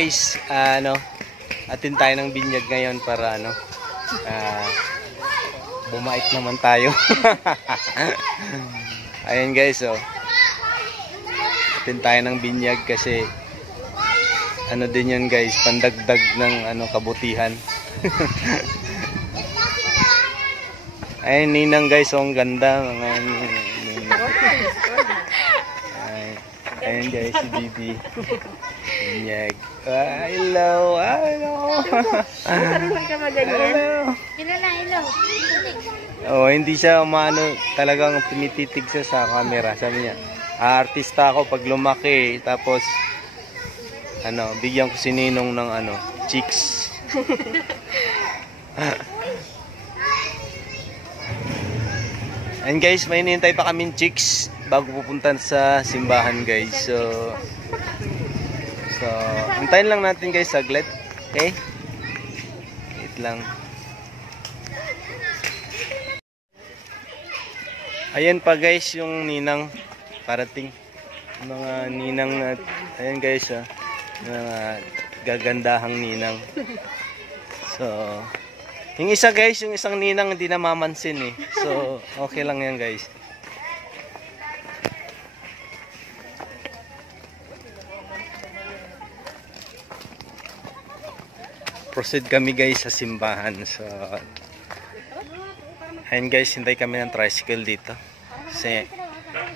guys, atin tayo ng binyag ngayon para bumait naman tayo. Ayun guys, atin tayo ng binyag kasi din yun guys, pandagdag ng kabutihan. Ayun ninang guys, ang ganda mga ayun guys, si Bibi. Binyag. Hello. Marunong ka maganyan. Hello. Oh, hindi siya talagang pinititig siya sa camera. Sabi niya, artista ako pag lumaki. Tapos, bigyan ko si Ninong ng chicks. And guys, may hinihintay pa kaming chicks bago pupunta sa simbahan guys. So antayin lang natin guys saglit. Okay? Wait lang. Ayan pa guys yung ninang parating. Mga ninang ayan guys mga gagandahang ninang. So yung isa guys, yung isang ninang hindi namamansin eh. So okay lang yan guys. Proceed kami guys sa simbahan. So ayun guys, hintay kami ng tricycle dito. Kasi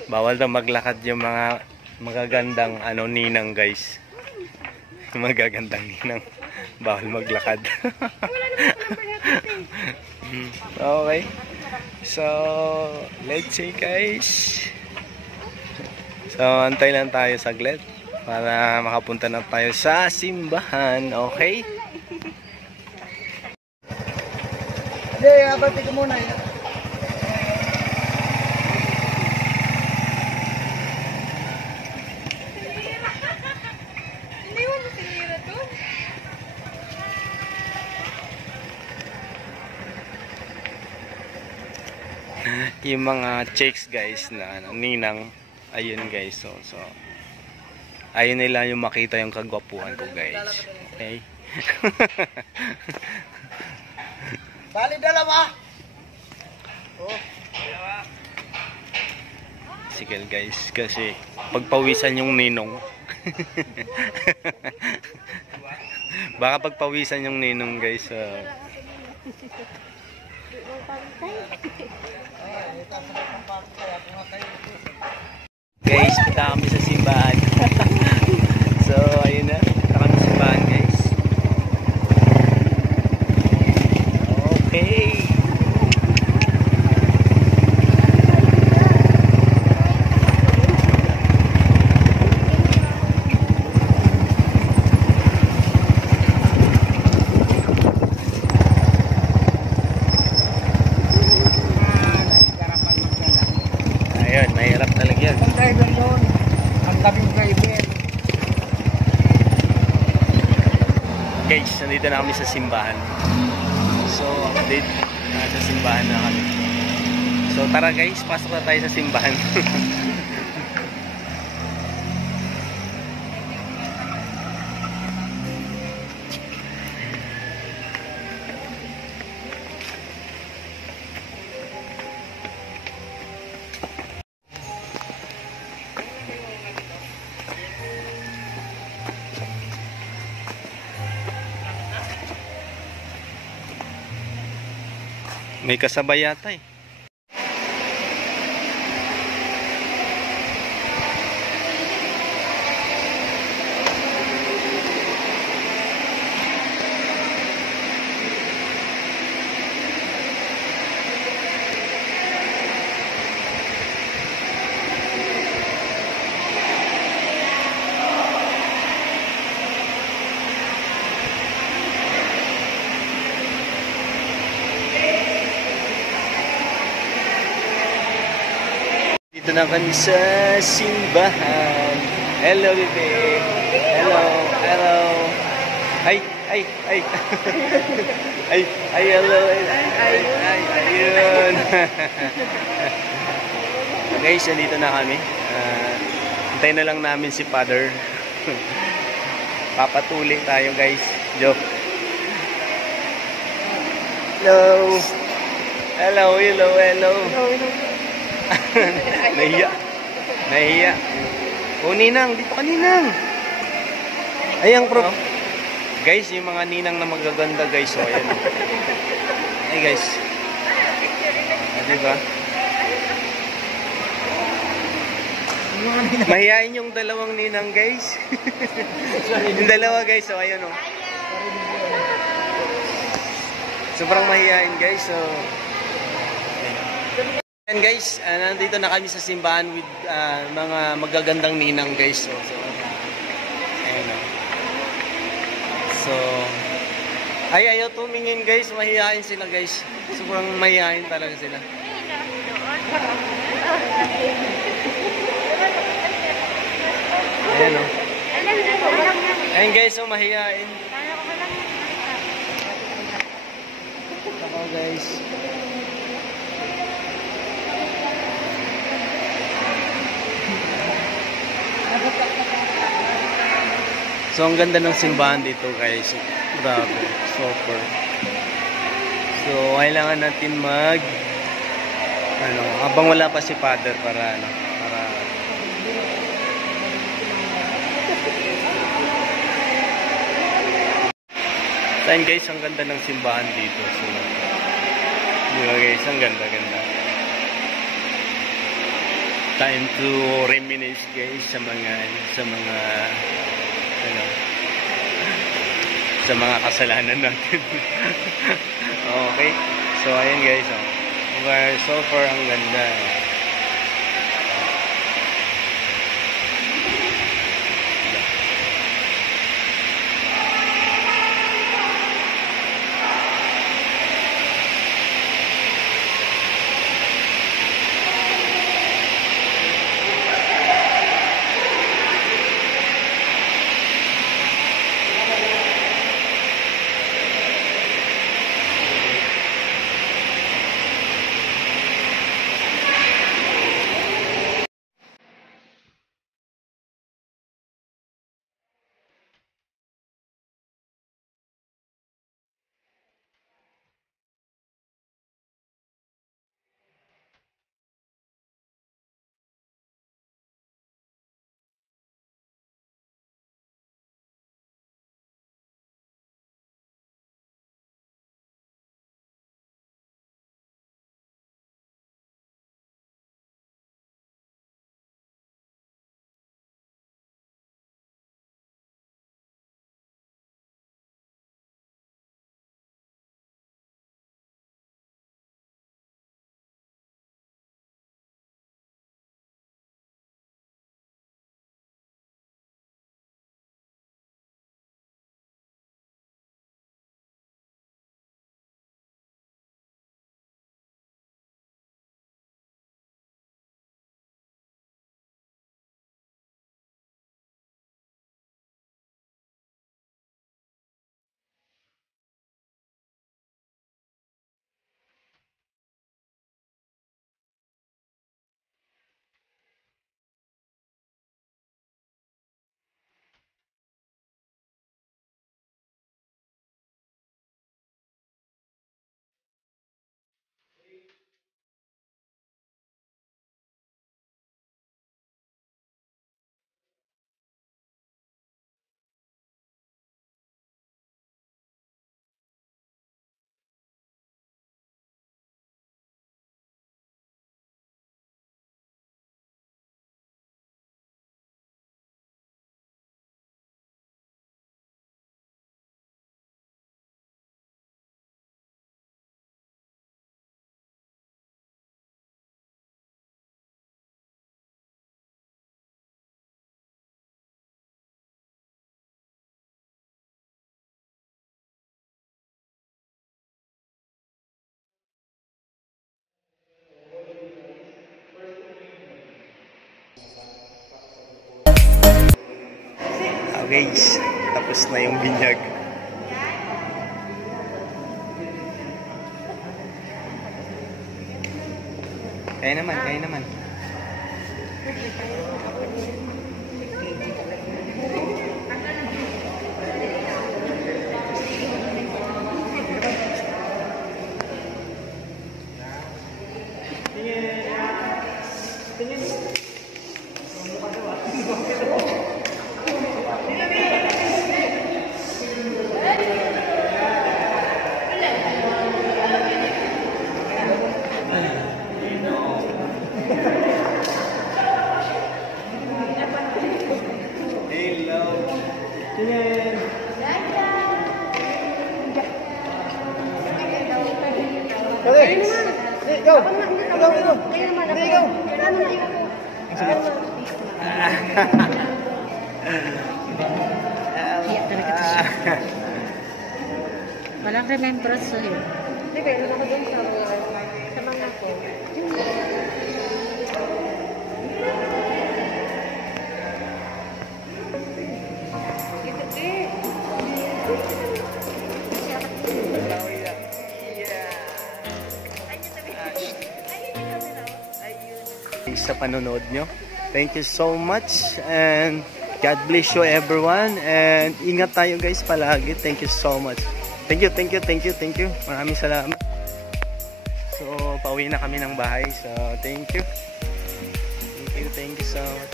bawal na maglakad yung mga magagandang ninang guys. Magagandang ninang. Bawal maglakad. Okay. So let's see guys. So antay lang tayo saglit para makapunta na tayo sa simbahan. Okay? Hindi, abati ko muna. Yung mga chicks guys na ninang, ayun guys. So ayun nila yung makita yung kagwapuhan ko guys. Okay? Bali dalawa. Sige guys, kasi pagpawisan yung ninong. Baka pagpawisan yung ninong guys. Guys, punta kami sa simbahan. So ayun na, punta kami sa simbahan guys. Okay. Ayun, mahirap talaga yan. Ang driver yun. Ang daming driver. Guys, nandito na kami sa simbahan. So, update sa simbahan na kami. So, tara guys, pasok na tayo sa simbahan. May kasabay yata eh. Dito na kami sa simbahan. Hello, bebe. Hello. Ay. Hello. Ayun. Guys, nandito na kami. Hintayin na lang namin si Father. Papatuloy tayo guys. Joke. Hello. Hello, hello, hello. Nahiya. Nahiya. O Ninang, dito ka Ninang. Ayan bro. Guys, yung mga ninang na magaganda guys. So ayan. Ay guys. Diba? Mahihain yung dalawang ninang guys. Yung dalawa guys. So ayun o. Sobrang mahihain guys. So ayan guys, nandito na kami sa simbahan with mga magagandang ninang guys. So ayun o. So ay ayaw tumingin guys, mahihain sila guys. Sobrang mahihain talaga sila. Ayan o. Ayan guys, so mahihain. Ako guys. So ang ganda ng simbahan dito guys. Grabe, super. So kailangan natin habang wala pa si Father para Ayan guys, ang ganda ng simbahan dito. So diba guys, ang ganda. Time to reminisce guys sa mga kasalanan natin. Okay. So ayan guys, so far ang ganda. Guys, tapos na yung binyag. Kaya naman. ikaw. Ikaw. Kayo naman ako. Ikaw. Ano na ikaw? Iya talaga to siya. Walang remembrance sa'yo. Hindi, meron ako dun sa mga ko. Sa panonood nyo. Thank you so much and God bless you everyone and ingat tayo guys palagi. Thank you so much. Thank you. Maraming salamat. So, pauwi na kami ng bahay. So, thank you. Thank you so much.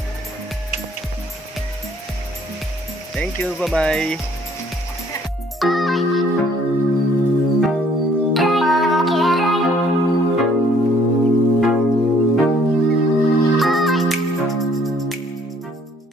Thank you. Bye-bye.